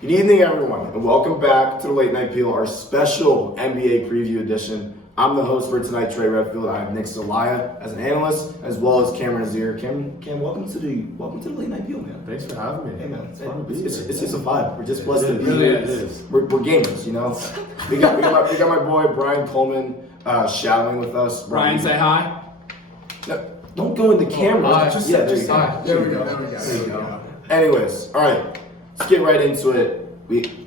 Good evening, everyone, and welcome back to the Late Night Peel, our special NBA Preview edition. I'm the host for tonight, Trey Redfield. I have Nick Zelaya as an analyst, as well as Cameron Ezeir. Cam, welcome to the Late Night Peel, man. Thanks for having me. Hey, man, it's fun to be here. It's just a vibe. We're just blessed to be It here. is. We're gamers, you know. We got my boy Brian Coleman shouting with us. Brian, say hi. No, don't go in the camera. There we go. There you go. Anyways, all right. Let's get right into it. We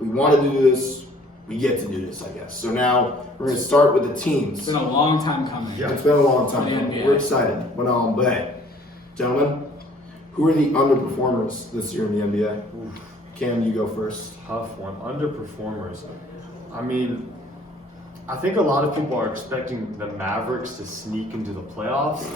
wanted to do this. We get to do this, I guess. So now we're going to start with the teams. It's been a long time coming. Yeah, it's been a long time coming. We're excited. But hey, gentlemen, who are the underperformers this year in the NBA? Cam, you go first. Tough one. Underperformers. I mean, I think a lot of people are expecting the Mavericks to sneak into the playoffs.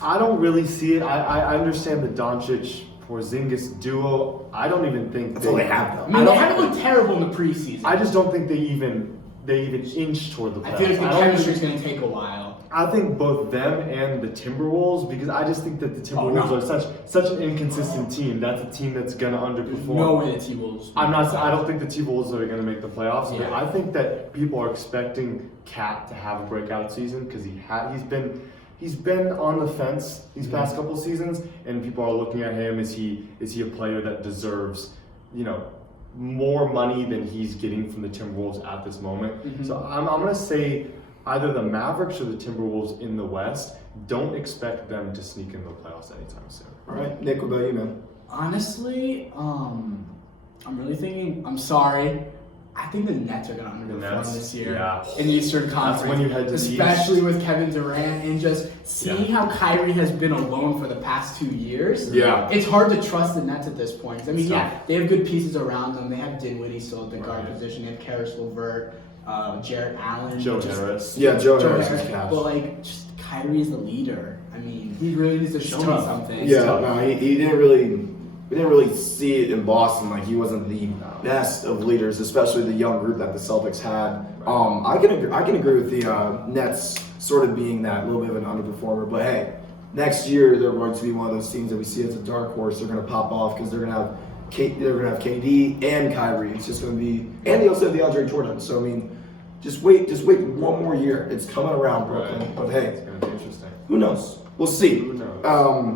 I don't really see it. I understand the Doncic-Porzingis duo. I don't even think that's all they have, though. I mean, they haven't looked terrible in the preseason. I just don't think they even inch toward the playoffs. I feel like the chemistry's going to take a while. I think both them and the Timberwolves, because I just think that the Timberwolves are such an inconsistent team. That's a team that's going to underperform. No way the T-Wolves. I don't think the T-Wolves are going to make the playoffs, but Yeah. I think that people are expecting Cat to have a breakout season because he's been on the fence these past couple seasons, and people are looking at him. Is he a player that deserves, more money than he's getting from the Timberwolves at this moment? Mm-hmm. So I'm going to say either the Mavericks or the Timberwolves in the West. Don't expect them to sneak into the playoffs anytime soon. All right, Nick, what about you, man? Honestly, I'm really thinking. I'm sorry. I think the Nets are going to underperform this year in the Eastern Conference. That's when you head to the East. Especially with Kevin Durant and just seeing how Kyrie has been alone for the past 2 years. Yeah. It's hard to trust the Nets at this point. I mean, they have good pieces around them. They have Dinwiddie still at the guard position. They have Karis LeVert, Jarrett Allen. Joe Harris. Yeah, Joe Harris is cash. But, just Kyrie is the leader. I mean, he really needs to show me something. Yeah, no, he didn't really... We didn't really see it in Boston. Like, he wasn't the best of leaders, especially the young group that the Celtics had. I can agree with the Nets sort of being that little bit of an underperformer. But hey, next year they're going to be one of those teams that we see as a dark horse. They're going to pop off because they're going to have KD and Kyrie. It's just going to be, and they also have DeAndre Jordan. So I mean, just wait one more year. It's coming around, Brooklyn. Right. But hey, it's going to be interesting. Who knows? We'll see. Who knows?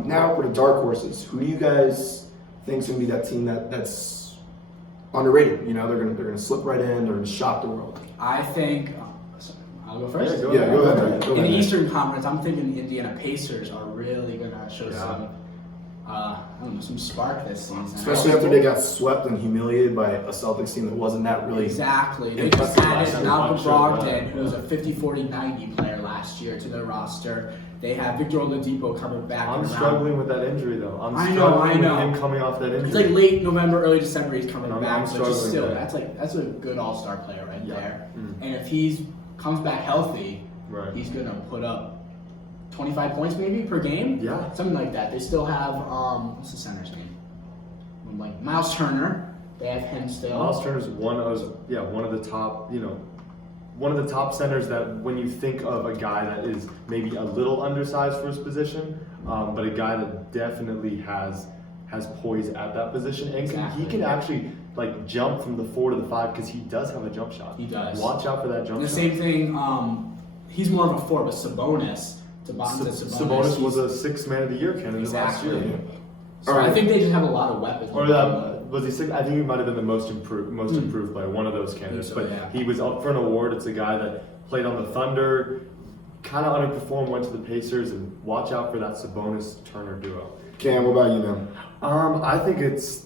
Now for the dark horses. Who do you guys think's gonna be that team that's underrated? They're gonna slip right in. They're gonna shock the world. I think. I'll go first. Go ahead. In the Eastern Conference, I'm thinking the Indiana Pacers are really gonna show some spark this season. Especially after they got swept and humiliated by a Celtics team that wasn't that really Exactly. They just added Malcolm Brogdon, who was a 50-40-90 player last year, to their roster. They have Victor Oladipo coming back. I'm struggling with that injury, though. I know. With him coming off that injury. It's like late November, early December. He's coming back. I'm But just still, with that's a good all-star player right there. Mm. And if he comes back healthy, Right. he's gonna put up 25 points maybe per game. Yeah. Something like that. They still have what's the center's name? Like Miles Turner. They have him still. Miles Turner's one of the top, one of the top centers that when you think of a guy that is maybe a little undersized for his position, but a guy that definitely has poise at that position, and he can actually jump from the 4 to the 5 because he does have a jump shot. He does. Watch out for that jump the shot. same thing. He's more of a 4, but Sabonis. Sabonis was a 6th man of the year candidate last year. Yeah. So I think they just have a lot of weapons. Or was he 6th? I think he might have been the most improved player, one of those candidates. So, but yeah. he was up for an award. It's a guy that played on the Thunder, kind of underperformed, went to the Pacers, and watch out for that Sabonis-Turner duo. Cam, what about you, man? I think it's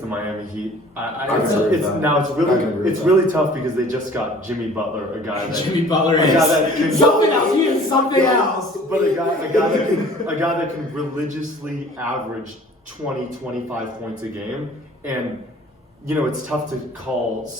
the Miami Heat. It's really tough because they just got Jimmy Butler, a guy that is something else. He is something else. But a guy that can religiously average 20, 25 points a game, and it's tough to call a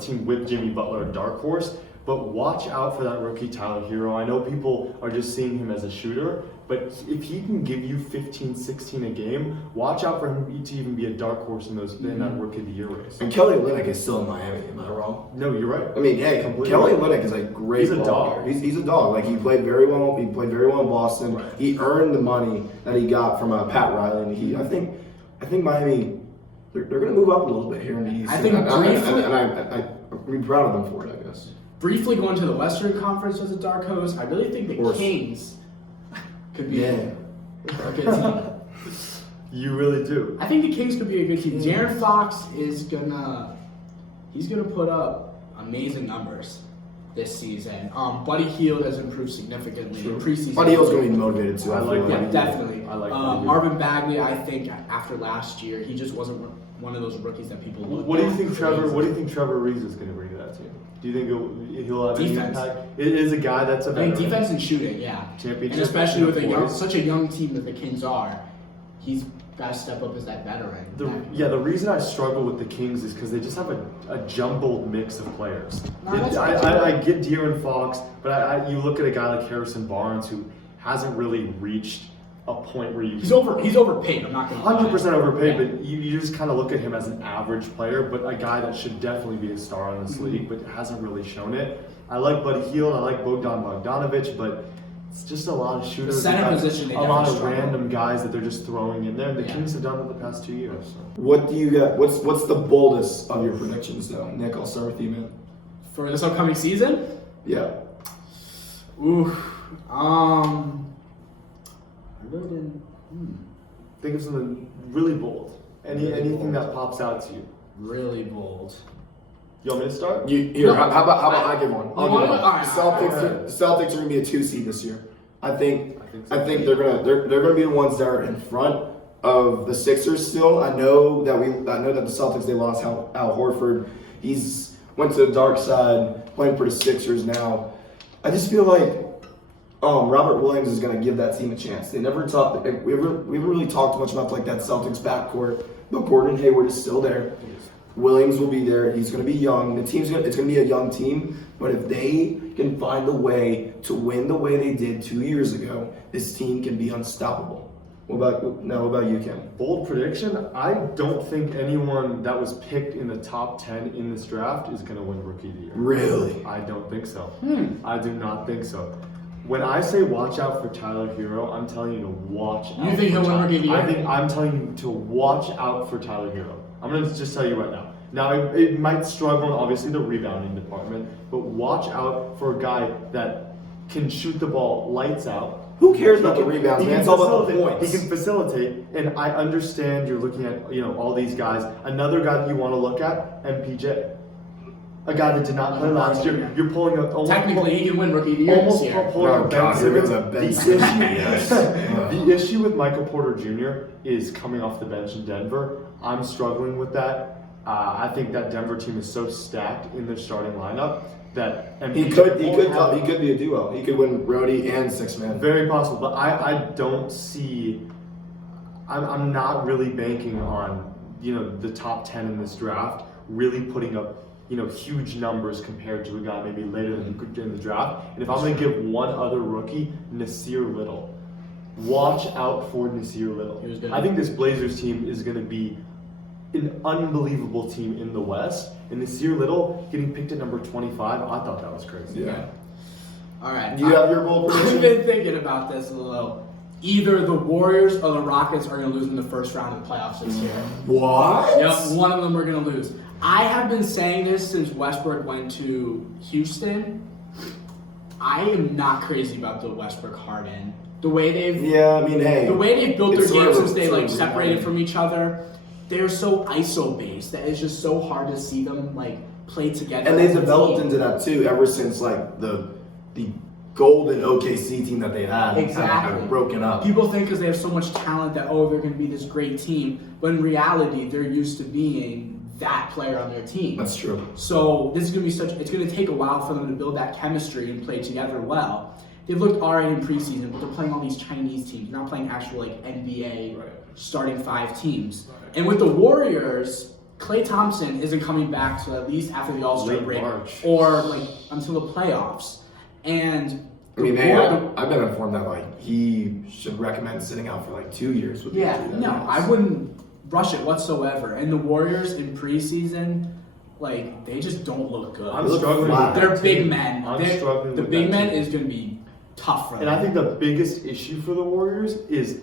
team with Jimmy Butler a dark horse. But watch out for that rookie Tyler Hero. I know people are just seeing him as a shooter, but if he can give you 15, 16 a game, watch out for him to even be a dark horse in that rookie of the year race. And Kelly Olynyk is still in Miami. Am I wrong? No, you're right. I mean, hey, Kelly Olynyk is a great. He's a dog. He's a dog. He played very well. He played very well in Boston. Right. He earned the money that he got from Pat Riley. And I think Miami. they're going to move up a little bit here in the East. I think I'm proud of them for it, I guess. Briefly going to the Western Conference as a dark horse, I really think the Kings could be a good team. You really do. I think the Kings could be a good team. De'Aaron Fox is he's gonna put up amazing numbers this season. Buddy Hield has improved significantly in preseason. Buddy Hield's gonna be motivated too. Definitely. I like Marvin Bagley. I think after last year, he just wasn't one of those rookies that people look. What do you think Trevor Reeves is going to bring to that team? Do you think he'll have any impact? It is a guy that's a veteran. I think defense and shooting, yeah. Championship, and especially with such a young team that the Kings are, he's got to step up as that veteran. The reason I struggle with the Kings is because they just have a jumbled mix of players. I get De'Aaron Fox, but you look at a guy like Harrison Barnes who hasn't really reached a point where you... He's overpaid, I'm not going to 100% overpaid, but you just kind of look at him as an average player, but a guy that should definitely be a star in this league, but hasn't really shown it. I like Buddy Hield, I like Bogdan Bogdanovic, but it's just a lot of shooters. The center position, a lot of random guys that they're just throwing in there, and the Kings have done it the past 2 years. So. What do you got? What's the boldest of your predictions, though? Nick, I'll start with you, man. For this upcoming season? Yeah. Think of something really bold. Anything that pops out to you. Really bold. You want me to start? How about I give one? I'll give one. Right, Celtics are gonna be a 2 seed this year. I think they're gonna be the ones that are in front of the Sixers still. I know that the Celtics, they lost Al Horford. He's went to the dark side, playing for the Sixers now. I just feel like Robert Williams is going to give that team a chance. They never talked. We haven't really talked much about like that Celtics backcourt, but Gordon Hayward is still there. Williams will be there. He's going to be young. It's going to be a young team, but if they can find a way to win the way they did 2 years ago, this team can be unstoppable. What about you, Ken? Bold prediction? I don't think anyone that was picked in the top 10 in this draft is going to win Rookie of the Year. Really? I don't think so. I do not think so. When I say watch out for Tyler Hero, I'm telling you to watch out. You think he'll win Rookie of the Year? I'm telling you to watch out for Tyler Hero. I'm going to just tell you right now. Now, it might struggle in obviously the rebounding department, but watch out for a guy that can shoot the ball lights out. Who cares about the rebounds, man? It's all about the points. He can facilitate, and I understand you're looking at all these guys. Another guy that you want to look at, MPJ. A guy that did not play last year. You're pulling up. Technically, he can win Rookie of the Year this year. The issue with Michael Porter Jr. is coming off the bench in Denver. I'm struggling with that. I think that Denver team is so stacked in their starting lineup that he could be a duo. He could win Rhodey and six man. Very possible, but I don't see. I'm not really banking on the top 10 in this draft really putting up huge numbers compared to a guy maybe later in the draft. And if I'm going to give one other rookie, Nasir Little. Watch out for Nasir Little. I think this Blazers team is going to be an unbelievable team in the West. And Nasir Little getting picked at number 25, I thought that was crazy. Yeah. All right. Do you have your bold prediction? I've been thinking about this a little. Either the Warriors or the Rockets are going to lose in the first round of the playoffs this year. What? Yep, one of them are going to lose. I have been saying this since Westbrook went to Houston. I am not crazy about the Westbrook-Harden. The way they've built their game since they separated from each other, they're so ISO based that it's just so hard to see them play together. And they've developed into that too ever since the golden OKC team that they had have broken up. People think because they have so much talent that they're going to be this great team, but in reality they're used to being that player on their team. That's true. So this is going to be it's going to take a while for them to build that chemistry and play together well. They've looked alright in preseason, but they're playing all these Chinese teams. They're not playing actual NBA starting 5 teams. Right. And with the Warriors, Klay Thompson isn't coming back till at least after the All-Star break or until the playoffs. And I've been informed that he should recommend sitting out for 2 years with I wouldn't rush it whatsoever. And the Warriors in preseason, they just don't look good. I'm struggling. They're big men. The big men is going to be tough for them. And I think the biggest issue for the Warriors is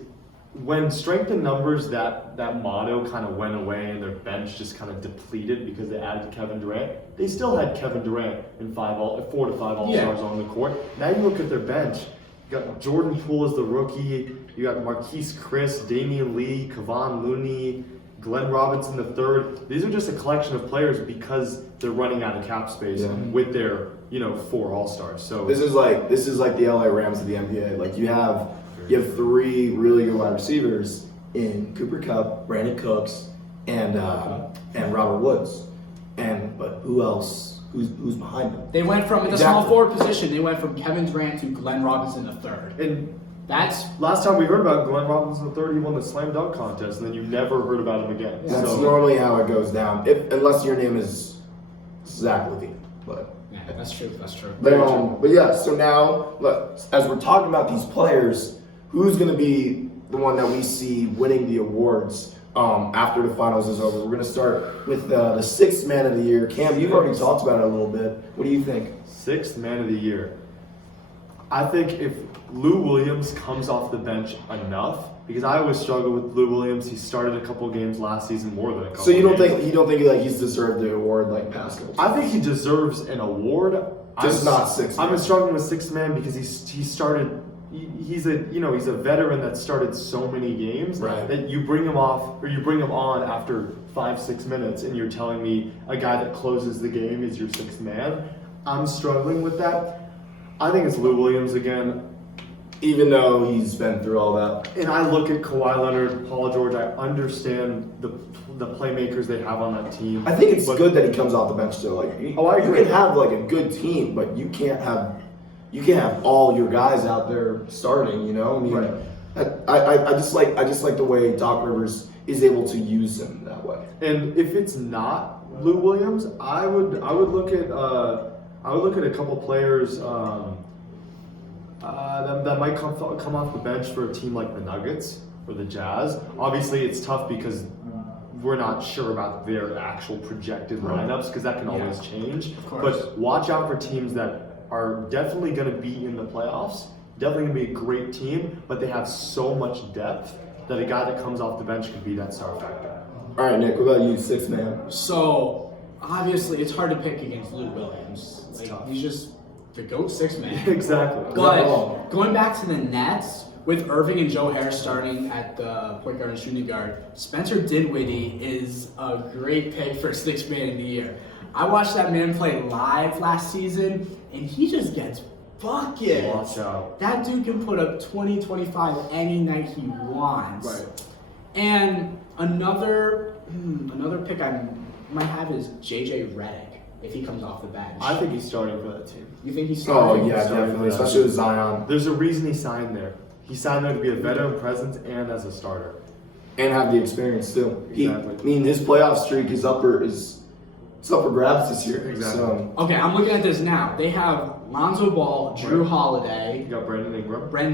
when strength in numbers, that motto kind of went away and their bench just kind of depleted because they added Kevin Durant. They still had Kevin Durant and 4 to 5 All-Stars on the court. Now you look at their bench. You got Jordan Poole as the rookie. You got Marquise Chris, Damian Lee, Kevon Looney, Glenn Robinson III. These are just a collection of players because they're running out of cap space with their 4 All-Stars. So this is like the LA Rams of the NBA. Like you have 3 really good wide receivers in Cooper Kupp, Brandon Cooks, and Robert Woods. But who else? Who's behind them? They went from the small forward position. They went from Kevin Durant to Glenn Robinson III. And that's last time we heard about Glenn Robinson III, he won the slam dunk contest, and then you never heard about him again. That's normally how it goes down, unless your name is Zach LaVine. But yeah, that's true. But yeah, so now as we're talking about these players, who's going to be the one that we see winning the awards after the finals is over? We're going to start with the 6th man of the year. Cam, you've already talked about it a little bit. What do you think? 6th man of the year. I think if Lou Williams comes off the bench enough, because I always struggle with Lou Williams. He started a couple games last season, more than a couple. So you don't games. think he's deserved the award like past couple? I think he deserves an award. Just not 6th man. I'm struggling with 6th man because he started. He's a veteran that started so many games that you bring him off or you bring him on after 5-6 minutes and you're telling me a guy that closes the game is your 6th man. I'm struggling with that. I think it's Lou Williams again. Even though he's been through all that. And I look at Kawhi Leonard, Paul George, I understand the playmakers they have on that team. I think it's good that he comes off the bench still. I agree. You can have like a good team, but you can't have all your guys out there starting, I mean, I just like the way Doc Rivers is able to use him that way. And if it's not Lou Williams, I would look at a couple players that might come off the bench for a team like the Nuggets or the Jazz. Obviously, it's tough because we're not sure about their actual projected lineups because that can always change. Of course. But watch out for teams that are definitely going to be in the playoffs, definitely going to be a great team, but they have so much depth that a guy that comes off the bench could be that star factor. All right, Nick, what about you, 6th man? So obviously it's hard to pick against Lou Williams. Tough. He's just the GOAT 6th man. Exactly. But going back to the Nets, with Irving and Joe Harris starting at the point guard and shooting guard, Spencer Dinwiddie is a great pick for 6th man of the year. I watched that man play live last season, and he just gets buckets. Watch out. That dude can put up 20, 25 any night he wants. Right. And another pick I might have is JJ Redick if he comes off the bench. I think he's starting for that team. You think he's starting? Oh yeah, definitely, especially with Zion. There's a reason he signed there. He signed there to be a veteran presence and as a starter. And have the experience too. Exactly. His playoff streak is up for grabs this year. Exactly. So. Okay, I'm looking at this now. They have Lonzo Ball, Drew Holiday, You got Brandon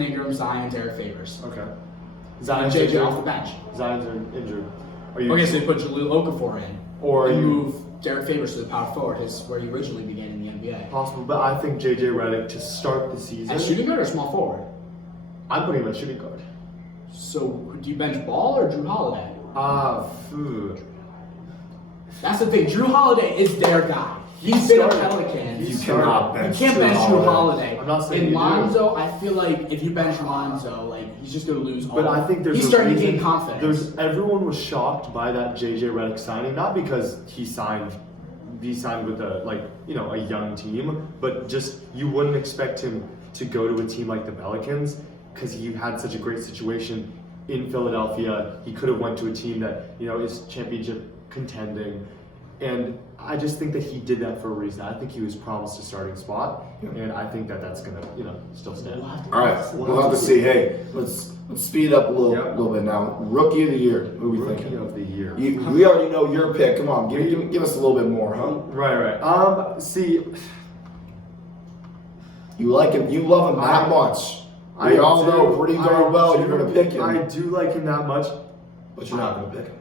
Ingram. Zion, Derek Favors. Okay. And Zion's JJ injured. off the bench. Zion's injured. Are you Okay, so you put Jahlil Okafor in. Or are and you move Derek Favors to the power forward, where he originally began in the NBA. possible? But I think JJ Redick to start the season. As shooting guard or small forward? I'm putting him at shooting guard. So do you bench Ball or Drew Holiday? That's the thing. Drew Holiday is their guy. He's been a Pelican. You cannot bench You can't bench Drew Holiday. I'm not saying In you do. Lonzo, I feel like if you bench Lonzo, he's just going to lose all. But I think he's starting to gain confidence. Everyone was shocked by that JJ Redick signing, not because he signed with a young team, but just you wouldn't expect him to go to a team like the Pelicans because he had such a great situation in Philadelphia. He could have went to a team that is championship contending, and I just think that he did that for a reason. I think he was promised a starting spot, and I think that that's gonna still stand. All right, we'll have to see. Hey, let's speed up a little bit now. Rookie of the year. Who we Rookie thinking? of the year. We already know your pick. Come on, give us a little bit more, huh? Right. See, you like him. You love him that much. We all know pretty darn well you're gonna pick him. I do like him that much, But you're not gonna pick him.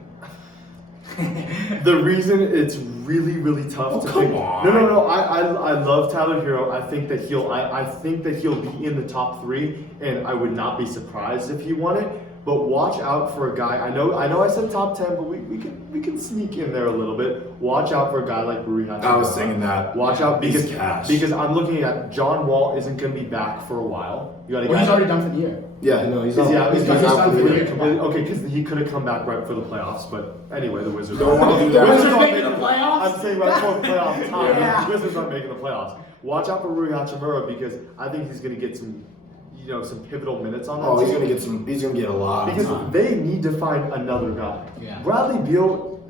The reason it's really, really tough to come pick. on. No. I love Tyler Hero. I think that he'll be in the top 3, and I would not be surprised if he won it. But watch out for a guy. I know I said top 10, but we can sneak in there a little bit. Watch out for a guy like Rui Hachimura. I was thinking that. Watch out He's cash. because I'm looking at John Wall isn't going to be back for a while. You got to Well, he's already done for the year. Yeah, no, he's He's not. he's done out for the year. Okay, because he could have come back right for the playoffs, but anyway, the Wizards Don't want to do The that. Wizards aren't making the playoffs? I'm saying right before playoff time, Yeah. the Wizards aren't making the playoffs. Watch out for Rui Hachimura because I think he's going to get some pivotal minutes on that. Oh, he's team. gonna get some. He's gonna get a lot Because of time. they need to find another guy. Yeah. Bradley Beal,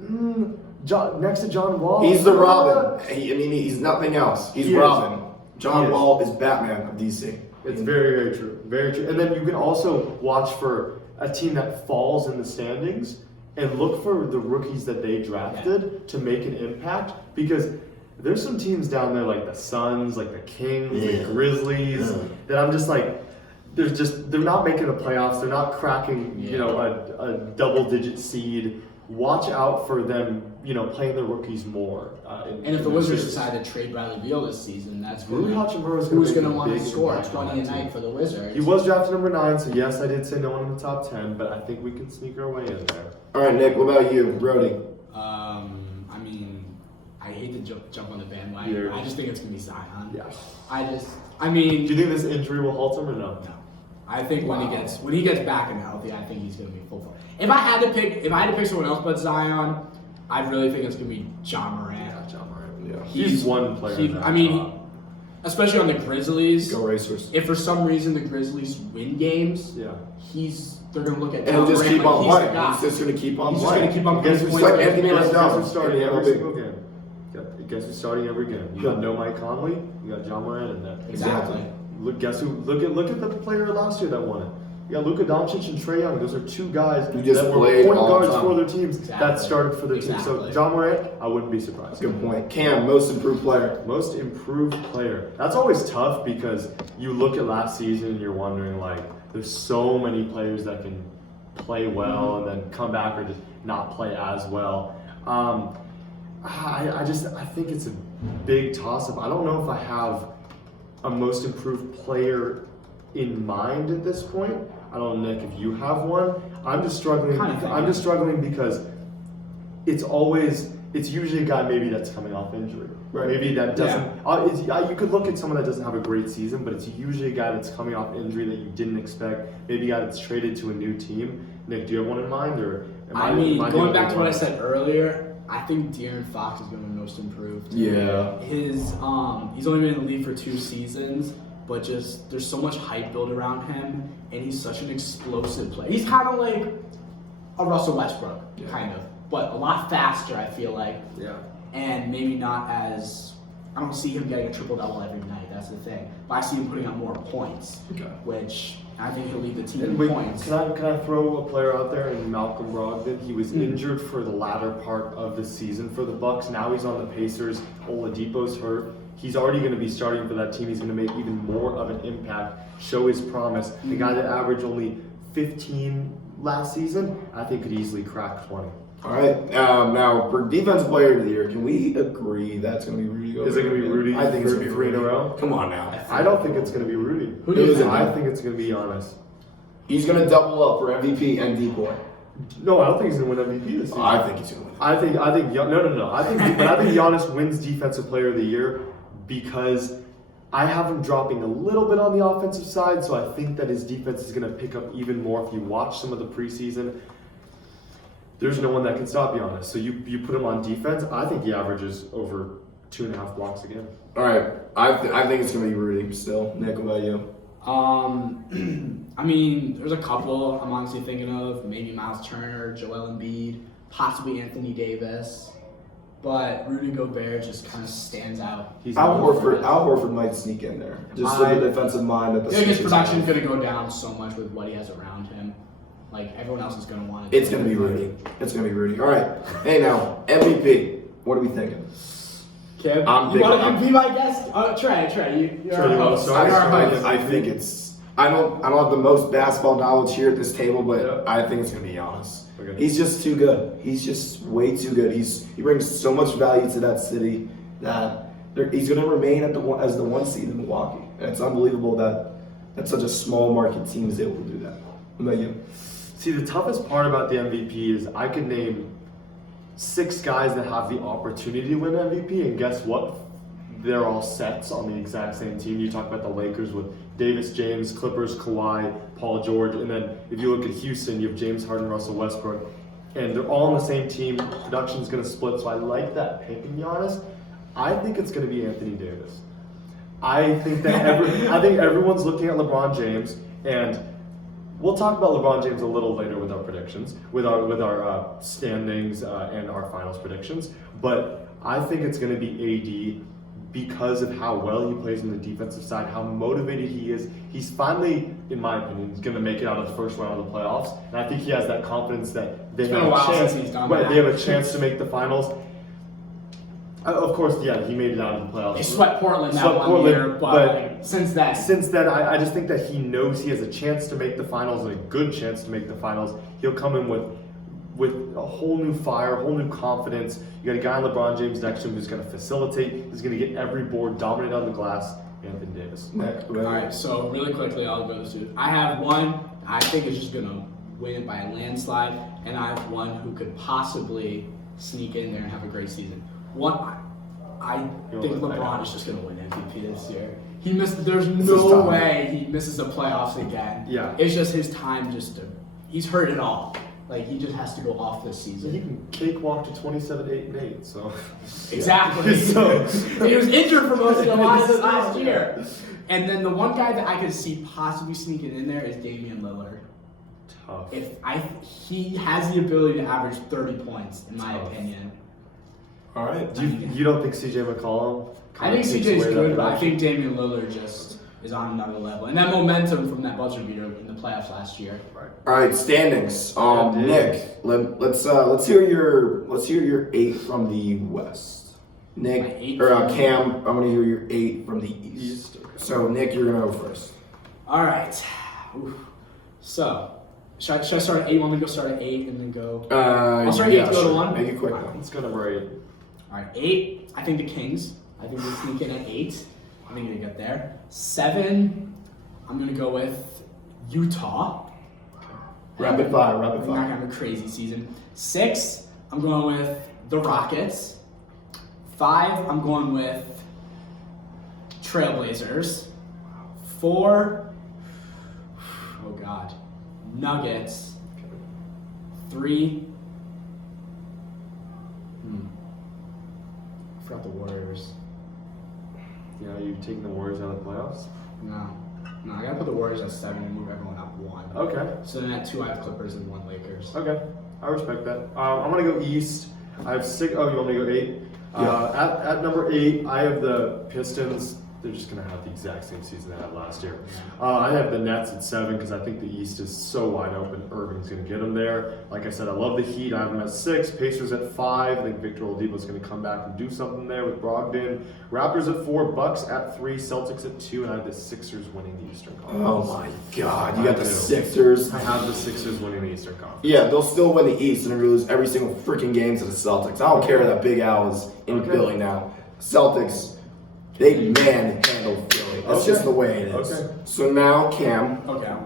next to John Wall. He's the Robin. He's nothing else. He's He is. Robin. John He is. Wall is Batman of DC. It's very, very true. Very true. And then you can also watch for a team that falls in the standings and look for the rookies that they drafted to make an impact because there's some teams down there like the Suns, like the Kings, the Grizzlies that I'm just like they're not making the playoffs. They're not cracking, a double-digit seed. Watch out for them, playing the rookies more. And if the Wizards decide to trade Bradley Beal this season, that's Rui really Hachimura is who's going to want to big score impact on 20 a that night team. for the Wizards. He was drafted number 9, so yes, I did say no one in the top 10, but I think we can sneak our way in there. All right, Nick. What about you, Brody? I mean, I hate to jump on the bandwagon. Yeah. I just think it's gonna be Zion. Yeah. I mean, Do you think this injury will halt him or no? no. I think when he gets back and healthy, I think he's gonna be full force. If I had to pick someone else but Zion, I really think it's gonna be John Morant. John Morant. Yeah. He's one player. in that Especially on the Grizzlies. Go Racers. If for some reason the Grizzlies win games, Yeah. they're gonna look at And he'll John just Morant keep like on he's the playing. guy. He's just gonna keep on He's just playing. gonna keep on Guess getting who's points. like starting? Anthony Guess Rendon. who's starting Yeah, every big. single game? Guess who's starting every game? You got no Mike Conley. You got John Morant in there. Exactly. Look at the player last year that won it. You got Luka Doncic and Trae Young. Those are two guys Who just that were played point all the guards time. for their teams Exactly. that started for their team. So Exactly. John Morant, I wouldn't be surprised. Good point. Cam, most improved player. Most improved player. That's always tough because you look at last season and you're wondering like, there's so many players that can play well and then come back or just not play as well. I think it's a big toss-up. I don't know if I have a most improved player in mind at this point. I don't know, Nick, if you have one. I'm just struggling. I'm just struggling because it's usually a guy maybe that's coming off injury. Right. Maybe that doesn't. You could look at someone that doesn't have a great season, but it's usually a guy that's coming off injury that you didn't expect. Maybe a guy that's traded to a new team. Nick, do you have one in mind, or? Going back to what I said earlier, I think De'Aaron Fox is going to be most improved. Yeah. He's only been in the league for 2 seasons, but just there's so much hype built around him, and he's such an explosive player. He's kind of like a Russell Westbrook, kind of, but a lot faster. I feel like. Yeah. And maybe not as. I don't see him getting a triple-double every night. That's the thing. But I see him putting up more points, which I think he'll lead the team in points. Can I throw a player out there in Malcolm Brogdon? He was injured for the latter part of the season for the Bucks. Now he's on the Pacers. Oladipo's hurt. He's already going to be starting for that team. He's going to make even more of an impact, show his promise. The guy that averaged only 15 last season, I think could easily crack 20. All right. Now, for defensive player of the year, can we agree that's going to be Rudy Gobert? Is it going to be Rudy? I think it's for going to be 3 in a Rudy. row. Come on now. I don't think it's going to be Rudy. Who do you think? I think it's going to be Giannis. He's going to double up for MVP and D-boy. No, I don't think he's going to win MVP this season. I think he's going to win. I think no. I think Giannis wins Defensive Player of the Year because I have him dropping a little bit on the offensive side, so I think that his defense is going to pick up even more. If you watch some of the preseason, there's no one that can stop Giannis. So you put him on defense, I think he averages over 2.5 blocks a game. All right. I think it's going to be Rudy still. Nick, what about you? I mean, there's a couple I'm honestly thinking of. Maybe Miles Turner, Joel Embiid, possibly Anthony Davis. But Rudy Gobert just kind of stands out. Al Horford might sneak in there. Just with the defensive mind that the I think his Sixers production's have. going to go down so much with what he has around him. Like, everyone else is going to want it. It's going to be Rudy. It's going to be Rudy. All right. Hey, now, MVP. What are we thinking? Kim, I'm you big want on- to be my guest? Trey, you're Trey, our you want host. to start? You're our host. I think it's. I don't have the most basketball knowledge here at this table, but Yeah. I think it's gonna be Giannis. Okay. He's just too good. He's just way too good. He brings so much value to that city that he's gonna remain as the 1 seed in Milwaukee. And it's unbelievable that such a small market team is able to do that. What about you? See, the toughest part about the MVP is I could name 6 guys that have the opportunity to win MVP, and guess what? They're all sets on the exact same team. You talk about the Lakers with Davis, James, Clippers, Kawhi, Paul George, and then if you look at Houston, you have James Harden, Russell Westbrook, and they're all on the same team. Production's going to split, so I like that pick, to be honest. I think it's going to be Anthony Davis. I think everyone's looking at LeBron James, and we'll talk about LeBron James a little later with our predictions, with our standings and our finals predictions. But I think it's going to be AD because of how well he plays on the defensive side, how motivated he is. He's finally, in my opinion, going to make it out of the first round of the playoffs, and I think he has that confidence that they have a chance. They have a chance to make the finals. Of course, yeah, he made it out of the playoffs. They swept Portland year, but since then, I just think that he knows he has a chance to make the finals, and a good chance to make the finals. He'll come in with a whole new fire, a whole new confidence. You got a guy on LeBron James next to him who's going to facilitate, who's going to get every board, dominate on the glass. Anthony Davis. All right, so really quickly, I'll go through. I have one I think is just going to win by a landslide, and I have one who could possibly sneak in there and have a great season. I think LeBron is just going to win MVP this year. There's no way he misses the playoffs again. Yeah. It's just his time he's heard it all. Like, he just has to go off this season. He can cakewalk to 27, 8, and 8, so. Exactly. So. He was injured for most of the last year. And then the one guy that I could see possibly sneaking in there is Damian Lillard. Tough. He has the ability to average 30 points, in my opinion. All right. You don't think CJ McCollum? I think CJ's good, but I think Damian Lillard just is on another level. And that momentum from that buzzer beater in the playoffs last year. Right. All right, standings. Nick, let's hear your 8 from the West. Nick Cam, I'm gonna hear your 8 from the East. So Nick, you're gonna go first. All right. Oof. So, should I start at 8? Want me to go start at 8 and then go? I'll start at 8 to go to 1. Make it quick. Let's go number 8. All right, 8. I think the Kings. I think they sneak in at 8. I think they get there. 7. I'm gonna go with Utah. Rapid fire. We're not gonna have a crazy season. 6. I'm going with the Rockets. 5. I'm going with Trailblazers. 4. Oh God. Nuggets. 3. I forgot the Warriors. Yeah, are you taking the Warriors out of the playoffs? No, I gotta put the Warriors at 7 and move everyone up 1. Okay. So then at 2 I have Clippers and 1 Lakers. Okay, I respect that. I'm gonna go East. I have 6. Oh, you want me to go 8? Yeah. At number 8, I have the Pistons. They're just going to have the exact same season they had last year. I have the Nets at 7 because I think the East is so wide open. Irving's going to get them there. Like I said, I love the Heat. I have them at 6. Pacers at 5. I think Victor Oladipo is going to come back and do something there with Brogdon. Raptors at 4. Bucks at 3. Celtics at 2. And I have the Sixers winning the Eastern Conference. Oh my God, you got the Sixers. I have the Sixers winning the Eastern Conference. Yeah, they'll still win the East and they're going to lose every single freaking game to the Celtics. I don't care that Big Al is in Philly now. Celtics, they manhandle Philly. That's just the way it is. Okay. So now, Cam,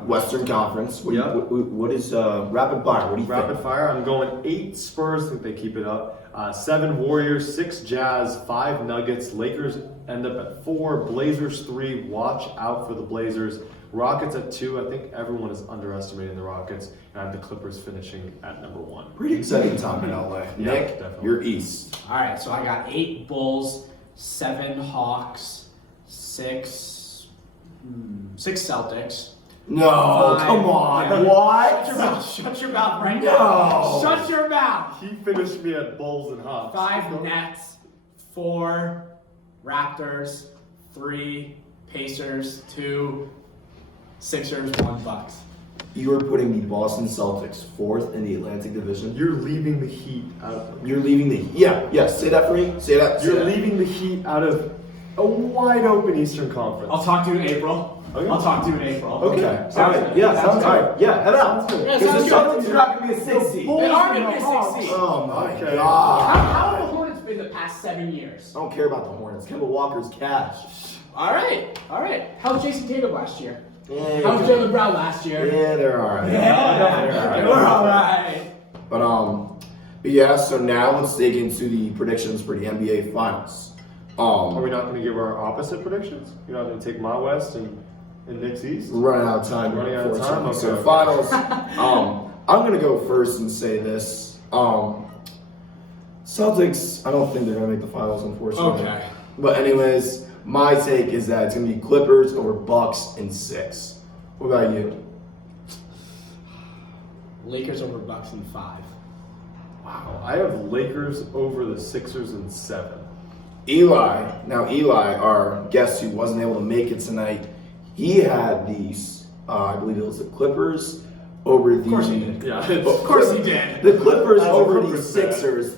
Western Conference. What is rapid fire? What do you think? Rapid fire. I'm going 8 Spurs. I think they keep it up. 7 Warriors, 6 Jazz, 5 Nuggets. Lakers end up at 4. Blazers 3. Watch out for the Blazers. Rockets at 2. I think everyone is underestimating the Rockets. And I have the Clippers finishing at number 1. Pretty exciting time in LA. Yeah, Nick, definitely. you're East. All right, so I got 8 Bulls, 7 Hawks, 6 Celtics. No, 5, come on. yeah. What? Shut your mouth right No. now. Shut your mouth. He finished me at Bulls and Hawks. 5 Nets, 4 Raptors, 3 Pacers, 2 Sixers, 1 Bucks. You are putting the Boston Celtics 4th in the Atlantic Division. You're leaving the Heat out of You're leaving the say that for me. Say that. You're leaving the Heat out of a wide open Eastern Conference. I'll talk to you in April. Okay. I'll talk to you in April. Okay. All right. Yeah. Sounds good. Yeah. Head out. Yeah, Because the sounds Celtics are not going to be a 6 seed. They are going to be a 6 seed. Oh my Okay. God. How have the Hornets been the past 7 years? I don't care about the Hornets. Kemba Walker's cash. All right. How's Jason Tatum last year? How was Jalen Brown last year? Yeah, they're all right. Yeah, we're all right. But yeah, so now let's dig into the predictions for the NBA Finals. Are we not going to give our opposite predictions? You're not going to take my West and Nick's East? We're running out of time. Running out of time? unfortunately. So Okay. Finals. I'm gonna go first and say this. Celtics. I don't think they're gonna make the Finals, unfortunately. Okay. But anyways, my take is that it's gonna be Clippers over Bucks in 6. What about you? Lakers over Bucks in 5. Wow. I have Lakers over the Sixers in 7. Eli. Now Eli, our guest who wasn't able to make it tonight, he had these. I believe it was the Clippers over the. Of course he did. Yeah. Of course he did. The Clippers As a over the Clippers fan. Sixers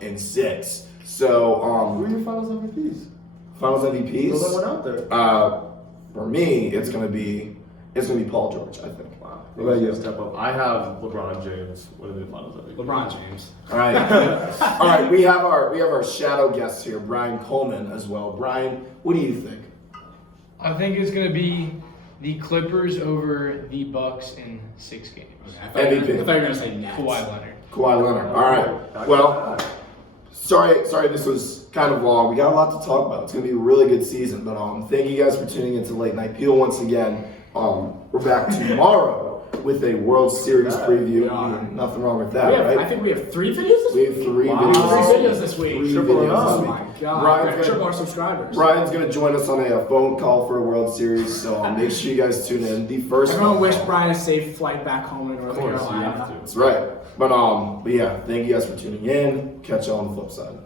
in 6. So Who are your Finals MVPs? Finals Throw MVPs. that one out there. For me, it's gonna be Paul George. I think. Wow. What about you? Step up. I have LeBron James. What are the Finals MVP? LeBron James. All right. All right. We have our shadow guest here, Brian Coleman, as well. Brian, what do you think? I think it's going to be the Clippers over the Bucks in 6 games. I thought you MVP. were going to say Nets. Kawhi Leonard. Kawhi Leonard. All right. Well, sorry, this was kind of long. We got a lot to talk about. It's gonna be a really good season. But thank you guys for tuning into Late Night Peel once again. We're back tomorrow with a World Series preview. Nothing wrong with that, right? I think we have 3 videos this We week. have 3 Wow. videos. 3 videos this week. 3 Triple videos it up. this Oh week. my god. Brian's Triple gonna, our subscribers. Brian's gonna join us on a phone call for a World Series, so make sure you guys tune in. The first Everyone phone wish call. Brian a safe flight back home in North Of course, you Carolina. have to. That's right. But yeah, thank you guys for tuning in. Catch y'all on the flip side.